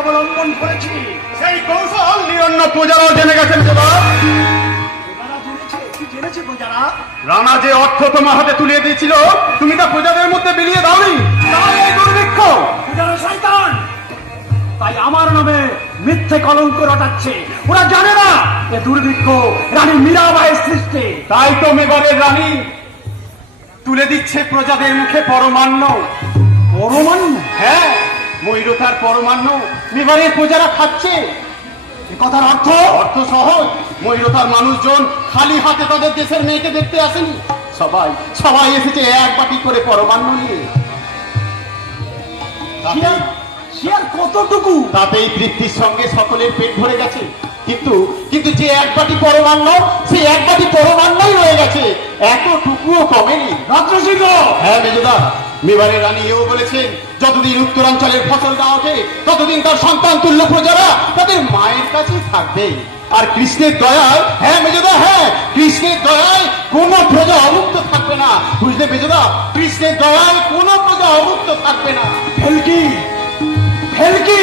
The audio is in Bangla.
অবলম্বন করেছি সেই কৌশল নিরন্ন প্রজারাও জেনে গেছেন জবাব। প্রজারা জেনেছে, কি জেনেছে প্রজারা? রানা যে অর্থ তোমার হাতে তুলিয়ে দিয়েছিল, তুমি তা প্রজাদের মধ্যে বিলিয়ে দাওনি। তাই এই দুর্ভিক্ষ। প্রজারা শয়তান, তাই আমার নামে মিথ্যে কলঙ্ক রটাচ্ছে। ওরা জানে না এ দুর্ভিক্ষ রানী মীরাবাইয়ের সৃষ্টি। তাই তো মেবারের রানী তুলে দিচ্ছে প্রজাদের মুখে পরমান্ন। পরমান্ন? হ্যাঁ, ময়ূরতার পরমান্ন মেবারের প্রজারা খাচ্ছে। এ কথার অর্থ? অর্থ সহজ, ময়ূরতার মানুষজন খালি হাতে তাদের দেশের মেয়েকে দেখতে আসেনি। সবাই সবাই এসেছে এক বাটি করে পরমান্ন নিয়ে। সে আর কতটুকু? তাতেই তৃপ্তির সঙ্গে সকলের পেট ভরে গেছে। কিন্তু কিন্তু যে এক বাটি পরমান্ন, সে এক বাটি পরমান্নই রয়ে গেছে, এতটুকুও কমেনি। রাত্রসিংহ! হ্যাঁ মেজদা, মেবারের রানী এও বলেছেন, যতদিন উত্তরাঞ্চলের ফসল না ওঠে ততদিন তার সন্তান তুল্য প্রজারা তাদের মায়ের কাছেই থাকবে। আর কৃষ্ণের দয়ায়, হ্যাঁ মেজদা, হ্যাঁ, কৃষ্ণের দয়ায় কোনো প্রজা অমুক্ত থাকবে না। বুঝলে মেজদা, কৃষ্ণের দয়ায় কোনো প্রজা অমুক্ত থাকবে না। ভেলকি, ভেলকি,